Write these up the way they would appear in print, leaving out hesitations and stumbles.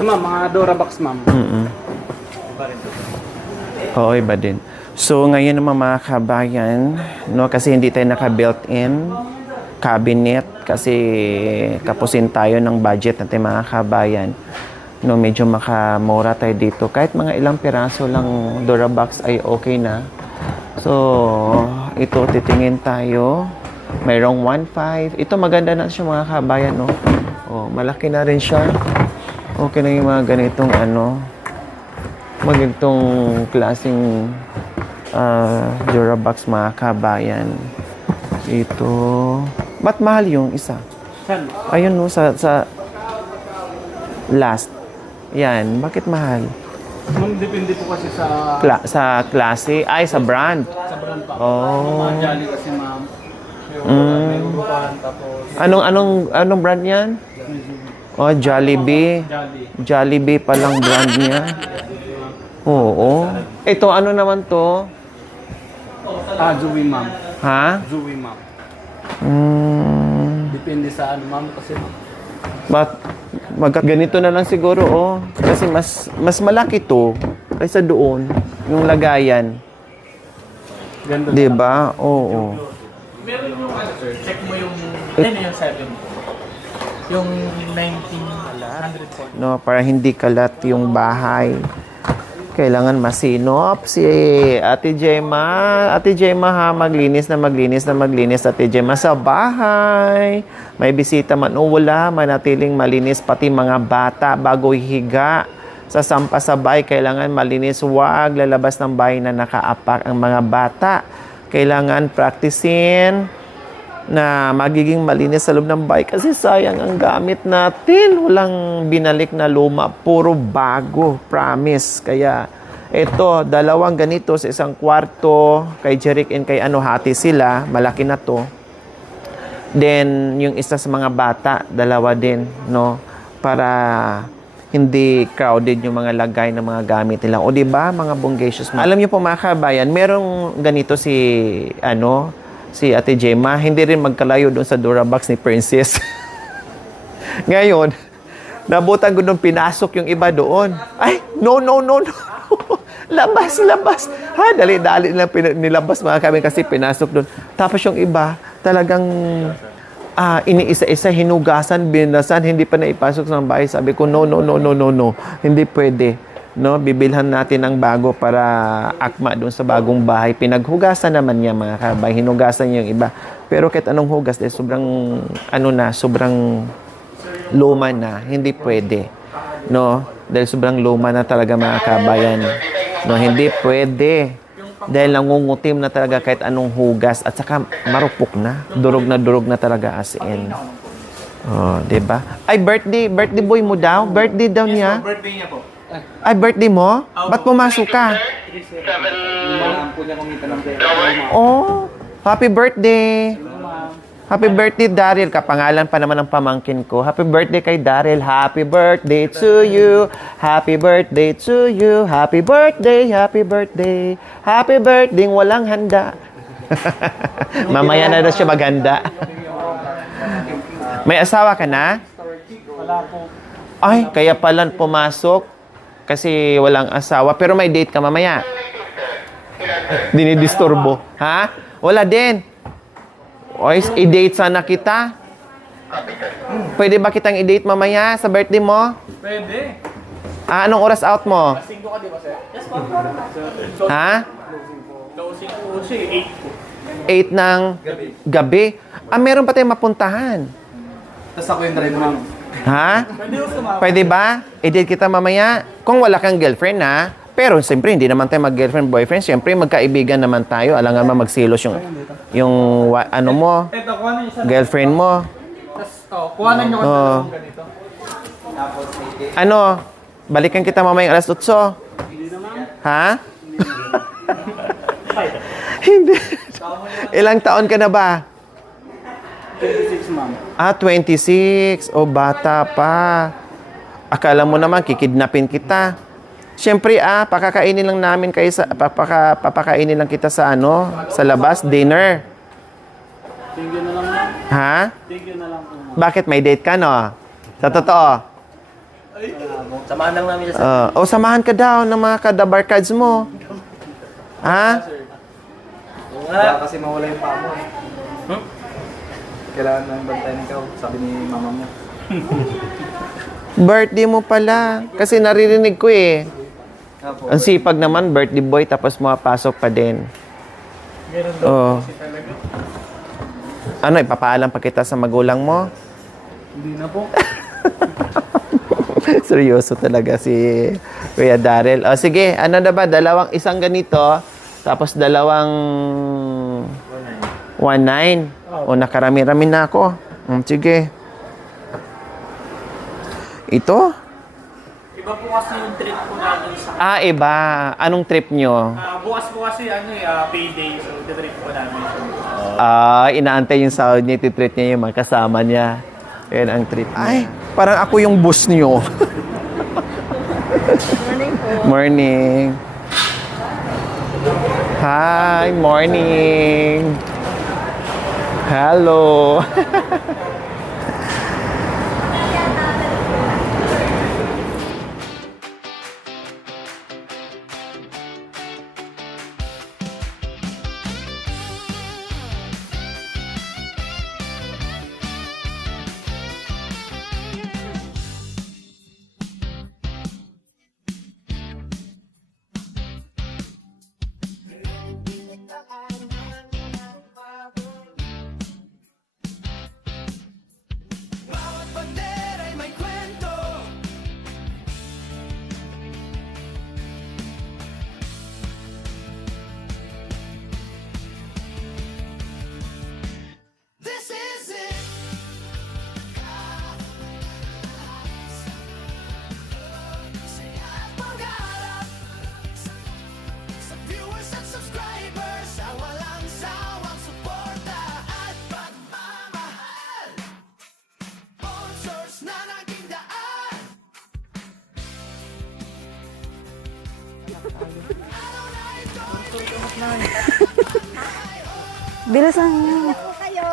Ma'am, mga Durabox, ma'am. Oo, iba din. So, ngayon naman mga kabayan, no, kasi hindi tayo naka-built-in cabinet kasi kapusin tayo ng budget natin mga kabayan. No, medyo makamura tayo dito. Kahit mga ilang piraso lang Durabox ay okay na. So, ito titingin tayo. Mayroong 1.5. Ito maganda na siya mga kabayan, no. Oh, malaki na rin siya. Okay na yung mga ganitong magitong klaseng Durabox mga kabayan. Ito. Ba't mahal yung isa? Saan? Ayun no, sa last. Yan, bakit mahal? Ma'am, depende po kasi sa Sa klase? Ay, sa brand. brand pa. Oh. Mga Jolly kasi, ma'am. May urupan, tapos Anong brand yan? Oh, Jollibee. Jolly. Jollibee palang brand niya. Oo. Ito, ano naman to? Zoe, ma'am. Ha? Zoe, ma'am. Depende sa ma'am, kasi Ganito na lang siguro, oh. Kasi mas malaki to kaysa doon, yung lagayan. ganda. 'Di ba? Oo. Meron yung sir, check mo yung yung 7 mo. Yung 1900 No, para hindi kalat yung bahay. Kailangan masinop si Ate Gemma. Ate Gemma ha, maglinis na Ate Gemma sa bahay. May bisita man o wala, manatiling malinis pati mga bata bago higa. Sa sampasabay, kailangan malinis. Huwag lalabas ng bahay na nakaapak ang mga bata. Kailangan practicein na magiging malinis sa loob ng bahay kasi sayang ang gamit natin. Walang binalik na luma, puro bago, promise. Kaya ito, dalawang ganito sa isang kwarto, kay Jeric and kay hati sila, malaki na to. Then yung isa sa mga bata, dalawa din, no, para hindi crowded yung mga lagay ng mga gamit nila. O di ba, mga bonggacious. Alam niyo po mga kabayan, merong ganito si Ate Gemma, hindi rin magkalayo doon sa Durabox ni Princess. Ngayon, nabutan ko doon, pinasok yung iba doon. Ay, no. Labas. Ha, dali-dali lang nilabas mga kami kasi pinasok doon. Tapos yung iba, talagang iniisa-isa, hinugasan, binasan, hindi pa naipasok sa bahay. Sabi ko, no. Hindi pwede. No, bibilhan natin ng bago para akma doon sa bagong bahay. Pinaghugasan naman niya mga kabay, hinugasan niya yung iba. Pero kahit anong hugas, sobrang sobrang luma na, hindi pwede. No, dahil sobrang luma na talaga mga kabayan. No, hindi pwede. Dahil nangungutim na talaga kahit anong hugas at saka marupok na, durog na talaga as in. Oh, 'di ba? Ay, birthday boy mo daw. Birthday daw niya. birthday niya po. Ay, birthday mo? Ba't pumasok ka? Oh, happy birthday! Happy birthday, Daryl. Kapangalan pa naman ng pamangkin ko. Happy birthday kay Daryl. Happy birthday to you. Happy birthday to you. Happy birthday, happy birthday. Happy birthday, walang handa. Mamaya na daw siya maghanda. May asawa ka na? Wala po. Ay, kaya pala pumasok. Kasi walang asawa. Pero may date ka mamaya. Dinidisturbo. Ha? Wala din. Oy, i-date sana kita. Pwede ba kitang i-date mamaya sa birthday mo? Pwede. Anong oras out mo? 5 ka di ba sir? Yes po. Ha? Closing po siya 8 8 po. ng gabi. Meron pa tayong mapuntahan. Tapos ako yung rin, ma'am. Ha? Pwede ko sumama. Pwede ba? I-date kita mamaya? Kung wala kang girlfriend, ha? Pero siyempre, hindi naman tayo mag-girlfriend, boyfriend. Siyempre, magkaibigan naman tayo. Alam nga magsilos yung ano mo, Ito, kuha na isa. girlfriend mo. Tapos, kuha na nyo kasi dalawang ganito. Ano? Balikan kita mamayang alas 8. Ha? Hindi. Ilang taon ka na ba? 26, ma'am. 26. O, bata pa. Akala mo naman, kikidnapin kita. Siyempre, pakakainin lang namin kayo papakainin lang kita sa sa labas, dinner. Thank you na lang, ma'am. Ha? Thank you na lang po, ma'am. Bakit may date ka, no? Sa totoo? mo. Samahan lang namin siya sa... O samahan ka daw ng mga kadabar cards mo. Ha? Baka kasi mawala yung paa mo eh. Kailangan nang bantayan ikaw, sabi ni mama mo. Birthday mo pala. Kasi naririnig ko eh. Apo. Ang sipag naman, birthday boy, tapos mapasok pa din. Ganun daw Oo. kasi talaga. Ano, ipapaalam pa kita sa magulang mo? Hindi na po. Seryoso talaga si Kuya Daryl. O sige, ano na ba? Isang ganito, tapos dalawang 1-9. O nakarami-rami na ako. Sige. Ito? Iba po kasi yung trip ko namin sa... Iba. Anong trip nyo? bukas po kasi payday, so the trip ko namin. Inaantay yung sahod niya, ititreat niya yung mga kasama niya. Yan ang trip niya. Ay, parang ako yung boss niyo. Morning po. Morning. Hi, morning. Hello. Bilisan niyo. po kayo.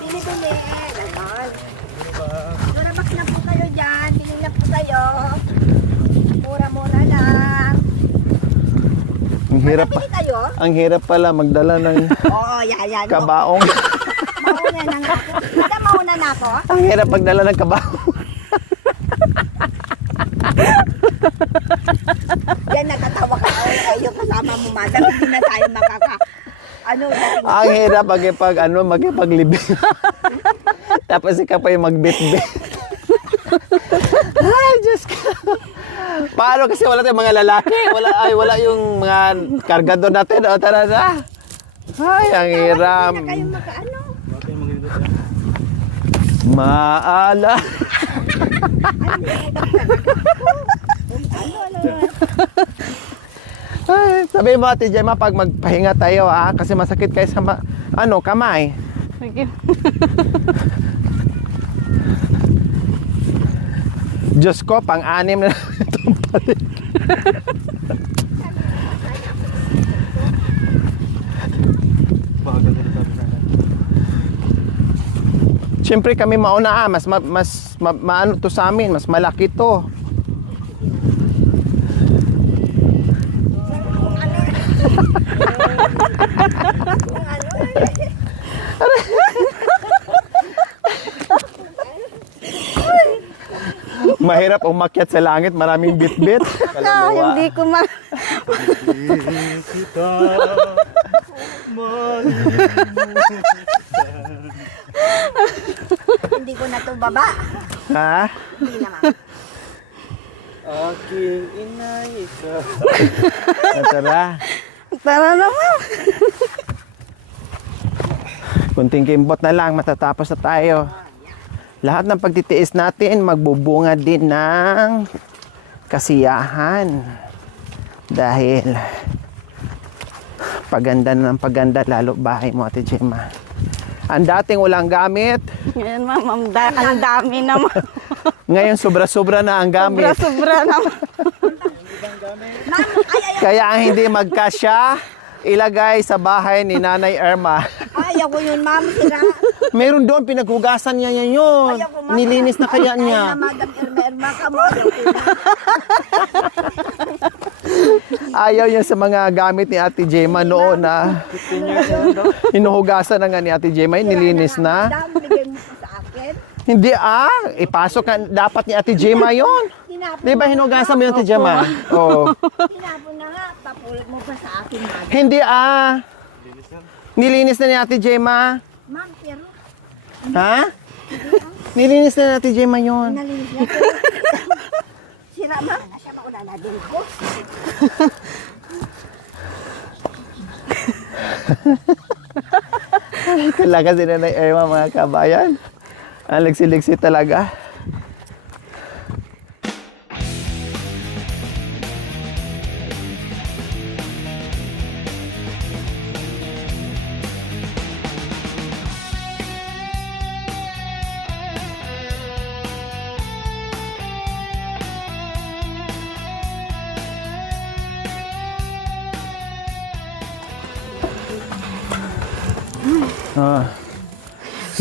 Bili-bili. Ganon. Murabak na po kayo dyan. Bili na po kayo. Mura-mura lang. Ang hirap pa. Bili kayo? Ang hirap pala magdala ng Oo, yan. kabaong. Mauna na nga ako. Hindi, mauna na ako. Ang hirap magdala ng kabaong. Yan, natatawa ka. Ay, yung kasama mo, madam. Hindi na tayo dating. Ang hirap magpaglibing. Tapos ikaw pa yung magbitbit. Ay, Diyos ko. Paano kasi wala tayong mga lalaki? Wala yung mga kargador natin. O, tara na. Ay, ang hiram. Hindi na kayo makaano. Maala. Ay, sabi mo, Ate Gemma, pag magpahinga tayo, kasi masakit kayo sa kamay. Sige. Diyos ko, pang-anim na itong palit. Siyempre kami mauna mas maano to sa amin, mas malaki to. Mahirap umakyat sa langit, maraming bitbit. Hindi ko Hindi ko na to baba. Ha? Hindi naman. Aking inay ikaw. Tara. Tara naman. Kunting kimbot na lang, matatapos na tayo. Lahat ng pagtitiis natin, magbubunga din ng kasiyahan. Dahil paganda ng paganda, lalo bahay mo, Ate Gemma. Ang dating walang gamit, Ngayon, ma'am, ang dami naman. ngayon sobra-sobra na ang gamit. Sobra naman. Ma'am, Kaya ang hindi magkasya, ilagay sa bahay ni Nanay Irma. ayaw ko yun, ma'am. Sira. Meron doon, pinaghugasan niya yun. Ayaw ko, ma'am. Nilinis na kaya niya. Ay, na Madam Irma ka mo. Ayaw niya sa mga gamit ni Ate Gemma noon na hinuhugasan na nga ni Ate Gemma, nilinis na. Madam, bigay mo pa sa akin. Hindi ipasok ka, dapat ni Ate Gemma yon. Tinapon Di ba hinugasan mo yung Ate Gemma? Oo. Tinapon na nga, papulot mo pa sa akin, madam. Hindi nilinis na ni Ate Gemma. Ma'am, pero Ha? Nilinis na ni Ate Gemma yon. nalinis niya. Sira, ma'am. Na siya mauna din ko. Talaga si Nanay Irma, mga kabayan. Ang liksi-liksi talaga.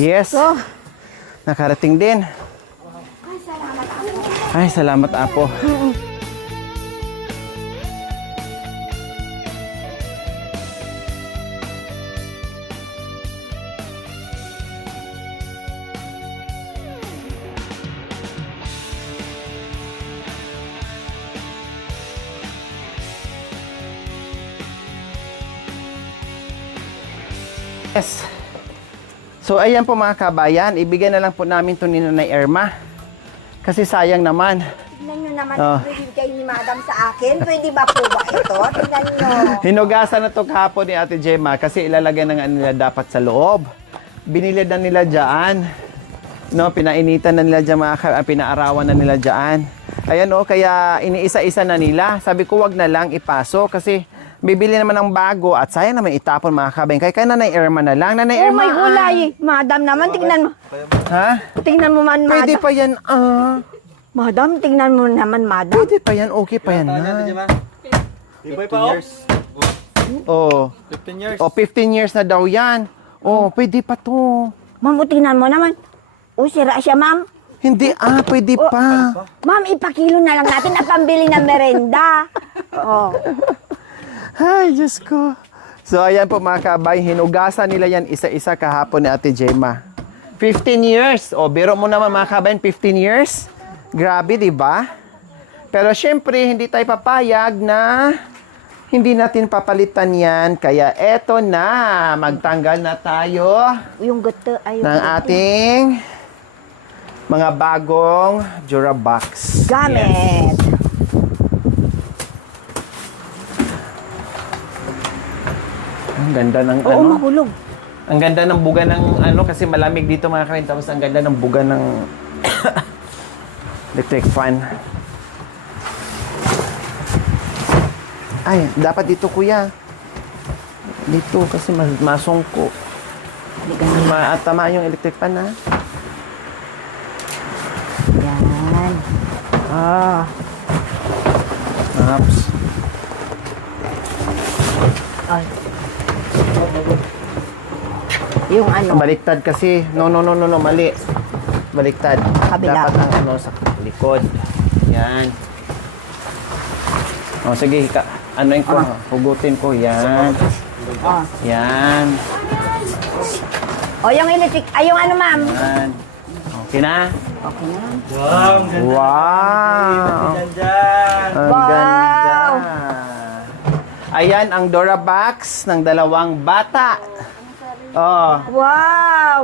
Yes. Nakarating din. Ay, salamat Apo. Yes. So ayan po mga kabayan, ibigay na lang po namin ito ni Nanay Irma. Kasi sayang naman. Tignan nyo naman ang bibigay ni madam sa akin. Pwede ba po ba ito? Tignan nyo. Hinugasan na ito kahapon ni Ate Gemma kasi ilalagay na nga nila dapat sa loob. Binilid na nila dyan. No, pinainitan na nila dyan, pinaarawan na nila dyan. Ayan kaya iniisa-isa na nila. Sabi ko wag na lang ipasok kasi bibili naman ng bago at sayang naman itapon mga kabayan. Kaya Nanay Irma na lang. Nanay Oh, Irma. may gulay. Madam naman, tignan mo. Ha? Tignan mo man, Pwede madam. pa yan. Madam, tignan mo naman, madam. Pwede pa yan. Okay pa yan. Ibay pa years. Oh. 15 years. Oh, 15 years na daw yan. Oh, pwede pa to. Ma'am, tignan mo naman. Sira siya, ma'am. Hindi, pwede pa. Ma'am, ipakilo na lang natin at pambili ng merenda. Oh. Ay, Diyos ko. So, ayan po mga kabay, hinugasan nila yan isa-isa kahapon ni Ate Gemma. 15 years. O, biro mo naman mga kabay, 15 years. Grabe, di ba? Pero syempre, hindi tayo papayag na hindi natin papalitan yan. Kaya eto na, magtanggal na tayo Yung guto ay ng ating mga bagong Durabox. gamit. Ang ganda ng Oo, mahulog. Ang ganda ng buga ng kasi malamig dito mga kawin. Tapos ang ganda ng buga ng electric fan. Ay, dapat dito kuya. Dito kasi masungko. Tamaan yung electric fan ha. Yan. Oops. Ay. Yung ano. Baliktad kasi. No, mali. Baliktad. Kabila. Dapat ang sa likod. Yan. O, sige. Anoin ko. Hugutin ko. Yan. Oh. Yan. O, yung electric. Ay, yung ano, ma'am. Yan. Okay na? Okay na. Wow, ang ganda. Wow! Dyan. Ang Wow! ganda! Ayan ang Durabox ng dalawang bata. Oh. Wow!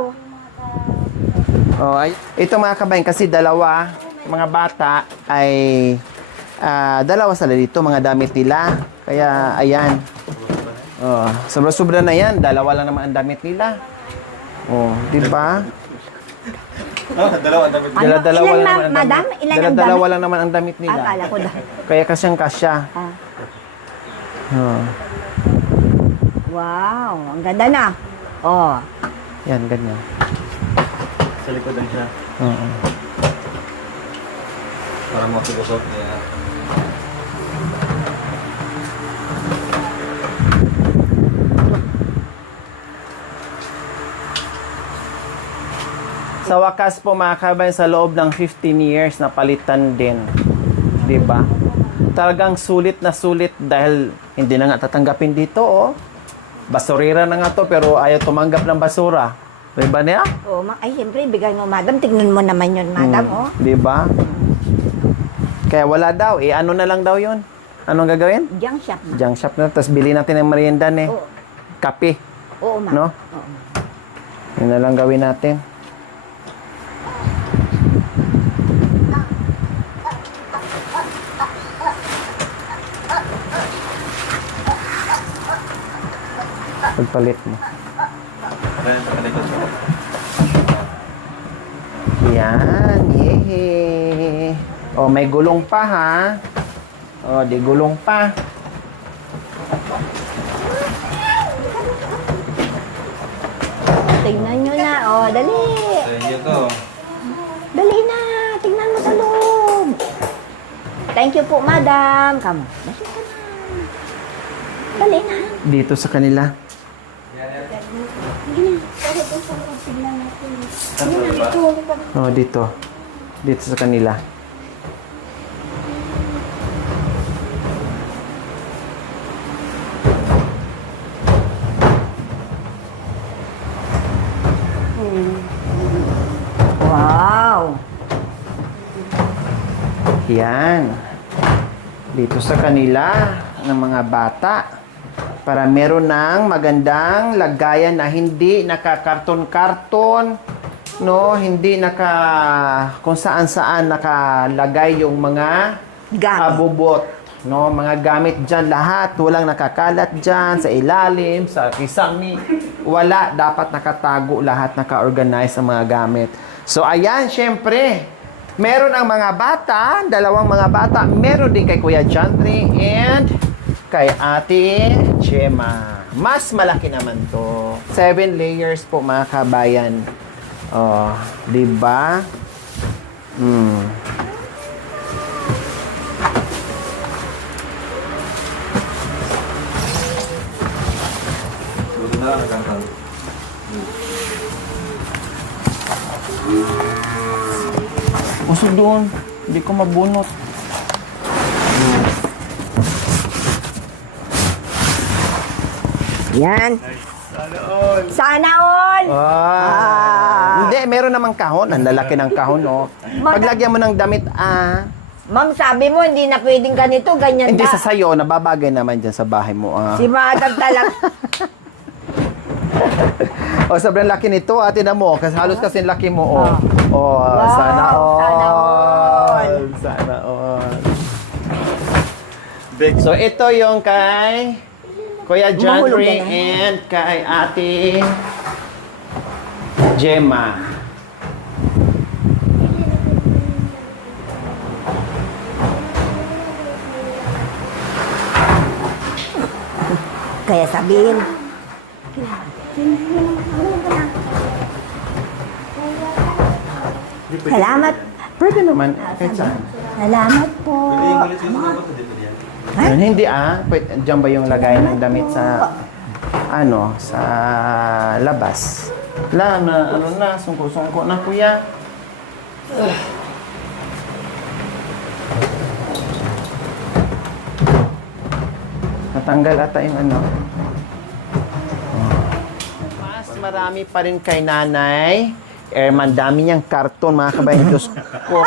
Oh, ito mga kabayan, kasi dalawa, mga bata ay dalawa sila dito, mga damit nila. Kaya, ayan. Oh, sobra-sobra na yan. Dalawa lang naman ang damit nila. Oh, di ba? Dalawa ang damit. Ano? Dala-dalawa Ilan, lang ma'am? naman ang Madam? damit. Ilan ang Dala-dalawa damit? lang naman ang damit nila. Akala ko daw. Kaya kasyang-kasya. Oh. Wow! Ang ganda na. Oh. Yan, ganyan. Sa likodan siya. Oo. Para makibusok niya. Sa wakas po mga kabayan, sa loob ng 15 years, napalitan din. Diba? Talagang sulit na sulit dahil hindi na nga tatanggapin dito, oh. Basurira na nga to, pero ayaw tumanggap ng basura. Diba niya? Oh, ay, siyempre, ibigay mo, madam. Tignan mo naman yun, madam, oh. Diba? Kaya wala daw, ano na lang daw yun? Anong gagawin? Junk shop, ma'am. Junk shop na, tapos bili natin ng merienda eh. Oo. Kape. Oo, ma'am. No? Oo. Yun na lang gawin natin. Pagpalit mo. Ayan, sa kalikot ko. Yan. Yehey. Oh, may gulong pa ha. Oh, di gulong pa. Tingnan nyo na, oh. Dali. Sa inyo to. Dali na. Tingnan mo sa loob. Thank you po, madam. Come. Dali ka na. Dali na. Dito sa kanila. Oh, dito. Dito sa kanila. Wow. Yan. Dito sa kanila ng mga bata. Para meron ng magandang lagayan na hindi nakakarton-karton, no? Hindi kung saan-saan nakalagay yung mga Gamit. abubot, no? Mga gamit dyan lahat. Walang nakakalat dyan, sa ilalim, sa kisami. Wala. Dapat nakatago lahat, naka-organize ang mga gamit. So, ayan, syempre. Meron ang mga bata, dalawang mga bata. Meron din kay Kuya Jandre and kay Ate Gemma. Mas malaki naman to. 7 layers po mga kabayan. Oh, di ba? Buti na lang, nagkantang. Usog doon. Hindi ko mabunot. Yan. Sana all. Hindi, meron namang kahon. Ang lalaki ng kahon, oh. Paglagyan mo ng damit, Ma'am, sabi mo, hindi na pwedeng ganito, ganyan hindi na. sa sayo, nababagay naman dyan sa bahay mo, Si madam talaga. Oh, sobrang laki nito, ate na mo. Kasi halos kasi laki mo, oh. Oh, Wow, sana all. sana all. Sana all. So, ito yung kay Kuya John Mahulog Ray ka na. and kay Ate Gemma. Kaya sabihin, salamat. Pwede naman. Kahit saan. Salamat po. Yun, hindi Pwede, dyan ba yung lagay ng damit sa sa labas? Wala na, sungko-sungko na kuya. Natanggal ata yung Mas marami pa rin kay nanay. Man, dami niyang karton, mga kabayan. Diyos ko.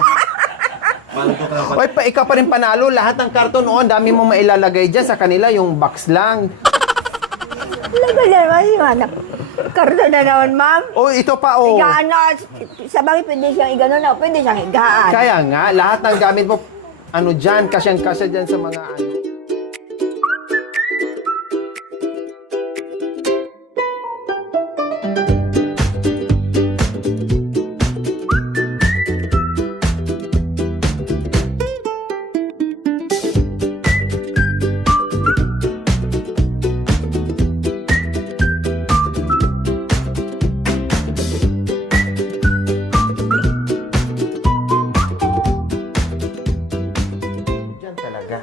Oy, ikaw pa rin panalo. Lahat ng karton, dami mo mailalagay dyan. Sa kanila, yung box lang. Laga naman yung anak. Karto na naman, ma'am. Oh, ito pa, oh. Igaan na. Sa bagay, pwede siyang igano na. Pwede siyang igaan. Kaya nga, lahat ng gamit mo, dyan, kasyang-kasya dyan sa mga Dyan talaga.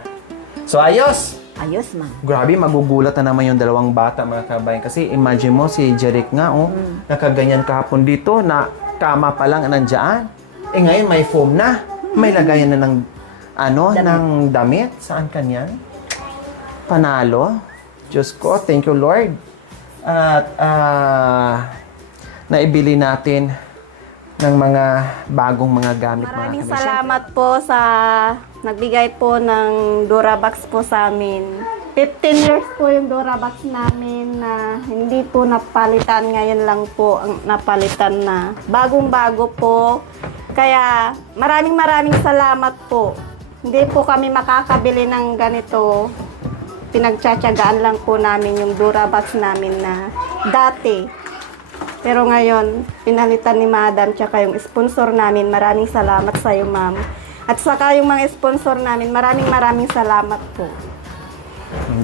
So, ayos! Ayos, ma'am. Grabe, magugulat na naman yung dalawang bata, mga kabayan. Kasi imagine mo, si Jeric nga, nakaganyan kahapon dito na kama pa lang nandyan. Eh ngayon may foam na. May lagayan na ng ng damit. Saan kanyan? Panalo. Diyos ko, thank you Lord. At naibili natin ng mga bagong mga gamit. Maraming mga salamat po sa nagbigay po ng Durabox po sa amin. 15 years po yung Durabox namin na hindi po napalitan. Ngayon lang po ang napalitan na. Bagong-bago po. Kaya maraming salamat po. Hindi po kami makakabili ng ganito. Pinagtsatsagaan lang po namin yung Durabox namin na dati. Pero ngayon, pinalitan ni Madam tsaka yung sponsor namin. Maraming salamat sa iyo, Ma'am. At saka yung mga sponsor namin, maraming salamat po.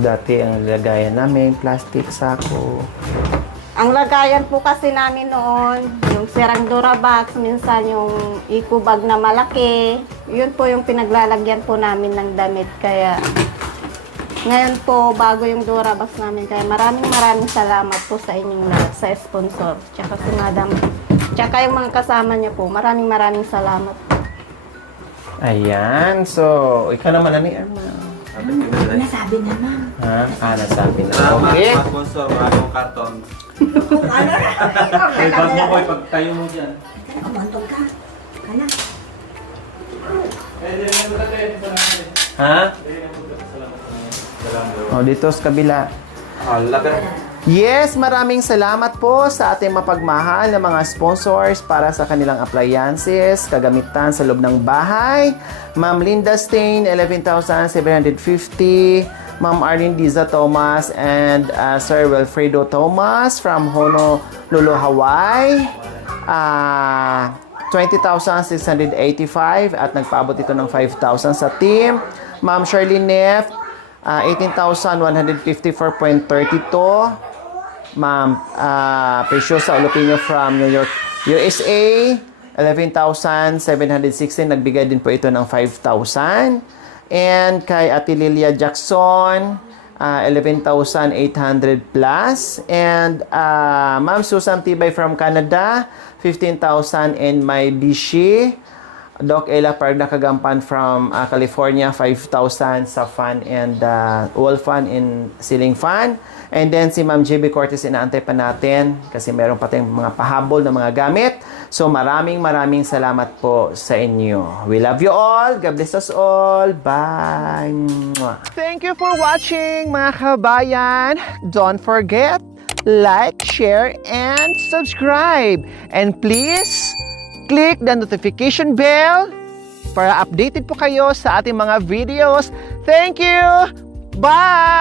Dati ang lagayan namin, plastic sako. Ang lagayan po kasi namin noon, yung sirang Durabox, minsan yung eco bag na malaki. Yun po yung pinaglalagyan po namin ng damit. Kaya ngayon po, bago yung Durabox namin. Kaya maraming salamat po sa inyong lahat, sa sponsor. Tsaka si Madam. Tsaka yung mga kasama niya po. Maraming salamat po. Ayan. So, ikaw naman na ni Irma. Nasabi na, ma'am. Ha? Nasabi na. Salamat, Okay. mga sponsor. Maraming karton. Ay, bag mo ko, pag tayo mo dyan. Kumantog ka. Kana. Ha? O, dito sa kabila. Yes, maraming salamat po sa ating mapagmahal na mga sponsors para sa kanilang appliances, kagamitan sa loob ng bahay. Ma'am Linda Stain, 11,750. Ma'am Arlene Diza Thomas and Sir Wilfredo Thomas from Honolulu, Hawaii. 20,685 at nagpaabot ito ng 5,000 sa team. Ma'am Shirley Neff, 18,154.32. Ma'am Preciosa Olopino from New York, USA, 11,716. Nagbigay din po ito ng 5,000. And kay Ate Lilia Jackson, 11,800 plus. And Ma'am Susan Tibay from Canada, 15,000. And my Bishi, Doc Ella Parda Kagampan from California, 5,000 sa fan and wall fan and ceiling fan. And then si Ma'am JB Cortez, inaantay pa natin kasi meron pa tayong mga pahabol na mga gamit. So maraming salamat po sa inyo. We love you all. God bless us all. Bye. Thank you for watching, mga kabayan. Don't forget, like, share, and subscribe. And please, click the notification bell para updated po kayo sa ating mga videos. Thank you! Bye!